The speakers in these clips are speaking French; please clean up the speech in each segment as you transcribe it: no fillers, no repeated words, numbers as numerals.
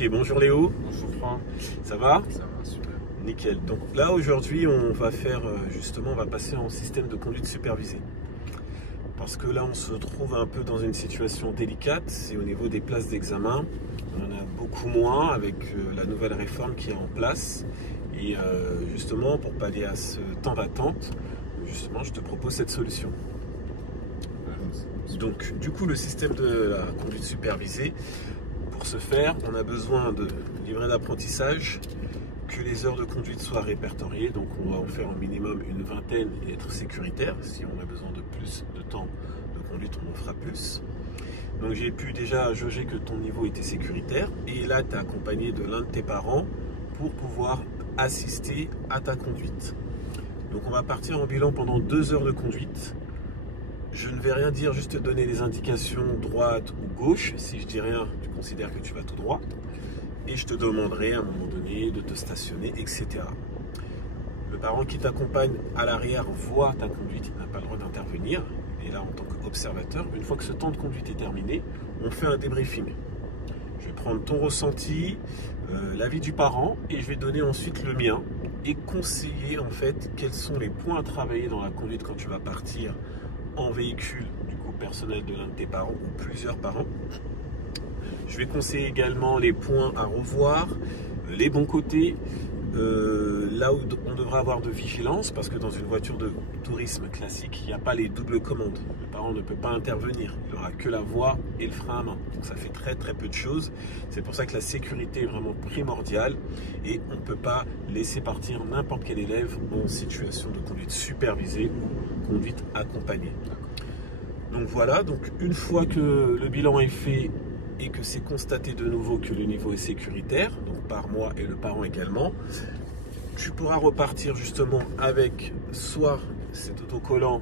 Ok, bonjour Léo. Bonjour Franck. Ça va? Ça va, super. Nickel. Donc là aujourd'hui on va faire justement, on va passer en système de conduite supervisée. Parce que là on se trouve un peu dans une situation délicate, c'est au niveau des places d'examen. On en a beaucoup moins avec la nouvelle réforme qui est en place. Et justement pour pallier à ce temps d'attente, justement je te propose cette solution. Donc du coup le système de la conduite supervisée, pour ce faire on a besoin de livret d'apprentissage, que les heures de conduite soient répertoriées, donc on va en faire au minimum une vingtaine et être sécuritaire. Si on a besoin de plus de temps de conduite, on en fera plus. Donc j'ai pu déjà jauger que ton niveau était sécuritaire et là tu es accompagné de l'un de tes parents pour pouvoir assister à ta conduite. Donc on va partir en bilan pendant 2 heures de conduite. Je ne vais rien dire, juste te donner les indications droite ou gauche. Si je dis rien, tu considères que tu vas tout droit. Et je te demanderai à un moment donné de te stationner, etc. Le parent qui t'accompagne à l'arrière voit ta conduite, il n'a pas le droit d'intervenir. Et là, en tant qu'observateur, une fois que ce temps de conduite est terminé, on fait un débriefing. Je vais prendre ton ressenti, l'avis du parent, et je vais donner ensuite le mien et conseiller en fait quels sont les points à travailler dans la conduite quand tu vas partir en véhicule du coup personnel de l'un de tes parents ou plusieurs parents. Je vais conseiller également les points à revoir, les bons côtés, là où on devra avoir de vigilance, parce que dans une voiture de tourisme classique, il n'y a pas les doubles commandes. Le parent ne peut pas intervenir, il n'aura que la voie et le frein à main. Donc ça fait très peu de choses. C'est pour ça que la sécurité est vraiment primordiale et on ne peut pas laisser partir n'importe quel élève en situation de conduite supervisée ou conduite accompagnée. Donc voilà, donc une fois que le bilan est fait et que c'est constaté de nouveau que le niveau est sécuritaire, donc par moi et le parent également, tu pourras repartir justement avec soit cet autocollant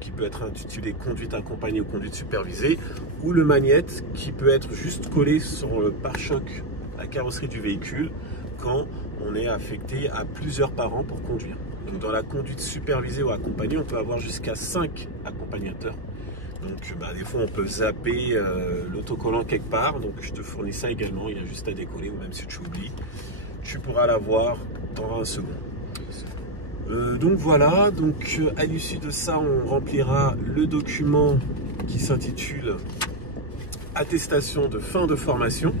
qui peut être intitulé conduite accompagnée ou conduite supervisée, ou le magnète qui peut être juste collé sur le pare-choc, la carrosserie du véhicule, quand on est affecté à plusieurs parents pour conduire. Donc dans la conduite supervisée ou accompagnée, on peut avoir jusqu'à 5 accompagnateurs. Donc des fois on peut zapper l'autocollant quelque part, donc je te fournis ça également, il y a juste à décoller, ou même si tu oublies, tu pourras l'avoir dans un second. Donc voilà, donc à l'issue de ça on remplira le document qui s'intitule attestation de fin de formation.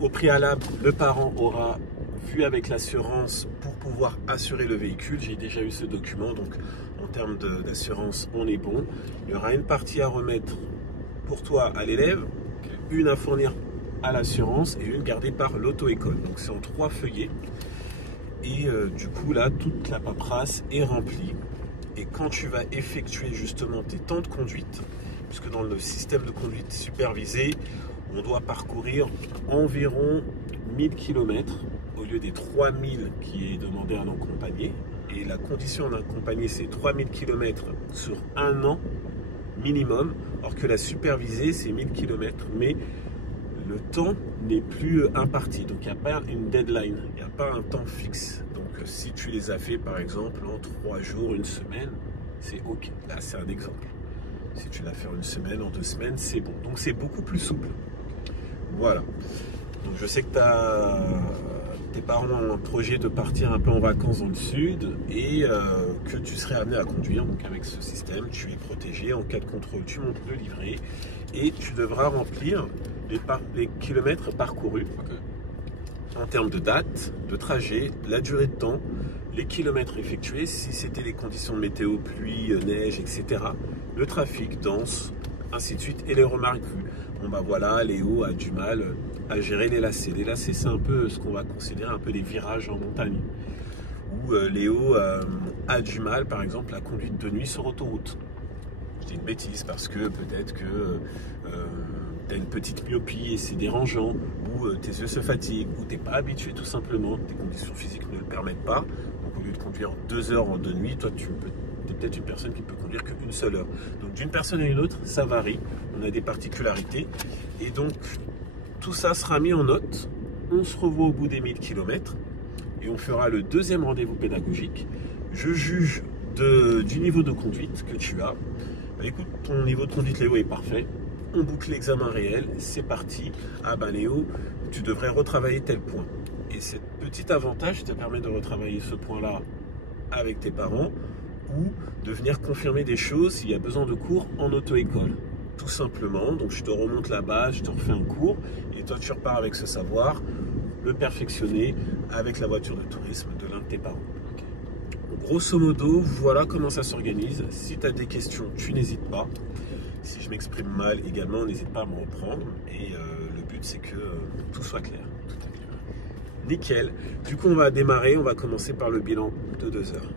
Au préalable, le parent aura vu avec l'assurance pour pouvoir assurer le véhicule. J'ai déjà eu ce document, donc en termes d'assurance, on est bon. Il y aura une partie à remettre pour toi à l'élève, une à fournir à l'assurance et une gardée par l'auto-école. Donc c'est en 3 feuillets. Et du coup là, toute la paperasse est remplie. Et quand tu vas effectuer justement tes temps de conduite, puisque dans le système de conduite supervisée, on doit parcourir environ 1000 km au lieu des 3000 qui est demandé à un accompagné. Et la condition d'un accompagné, c'est 3000 km sur 1 an minimum, alors que la supervisée, c'est 1000 km. Mais le temps n'est plus imparti, donc il n'y a pas une deadline, il n'y a pas un temps fixe. Donc si tu les as fait par exemple en 3 jours, 1 semaine, c'est ok. Là, c'est un exemple. Si tu l'as fait en 1 semaine, en 2 semaines, c'est bon. Donc c'est beaucoup plus souple. Voilà. Donc je sais que tes parents ont un projet de partir un peu en vacances dans le sud et que tu serais amené à conduire. Donc avec ce système, tu es protégé. En cas de contrôle, tu montes le livret et tu devras remplir les kilomètres parcourus en termes de date, de trajet, la durée de temps, les kilomètres effectués, si c'était les conditions de météo, pluie, neige, etc. Le trafic, dense, ainsi de suite, et les remarques vues. Bon voilà, Léo a du mal à gérer les lacets. Les lacets, c'est un peu ce qu'on va considérer un peu des virages en montagne. Ou Léo a du mal, par exemple, à conduite de nuit sur autoroute. Je dis une bêtise parce que peut-être que tu as une petite myopie et c'est dérangeant, ou tes yeux se fatiguent, ou tu n'es pas habitué tout simplement, tes conditions physiques ne le permettent pas. Donc au lieu de conduire 2 heures de nuit, toi tu es peut-être une personne qui ne peut conduire qu'une seule heure. Donc d'une personne à une autre, ça varie, on a des particularités. Et donc tout ça sera mis en note, on se revoit au bout des 1000 km et on fera le 2e rendez-vous pédagogique. Je juge du niveau de conduite que tu as. Écoute, ton niveau de conduite Léo est parfait. on boucle l'examen réel, c'est parti. Ah ben Léo, tu devrais retravailler tel point. Et ce petit avantage te permet de retravailler ce point-là avec tes parents ou de venir confirmer des choses s'il y a besoin de cours en auto-école. Tout simplement, donc je te remonte la base, je te refais un cours et toi tu repars avec ce savoir, le perfectionner avec la voiture de tourisme de l'un de tes parents. Grosso modo, voilà comment ça s'organise. Si tu as des questions, tu n'hésites pas. Si je m'exprime mal également, n'hésite pas à me reprendre. Et le but, c'est que tout soit clair. Nickel. Du coup, on va démarrer. On va commencer par le bilan de 2 heures.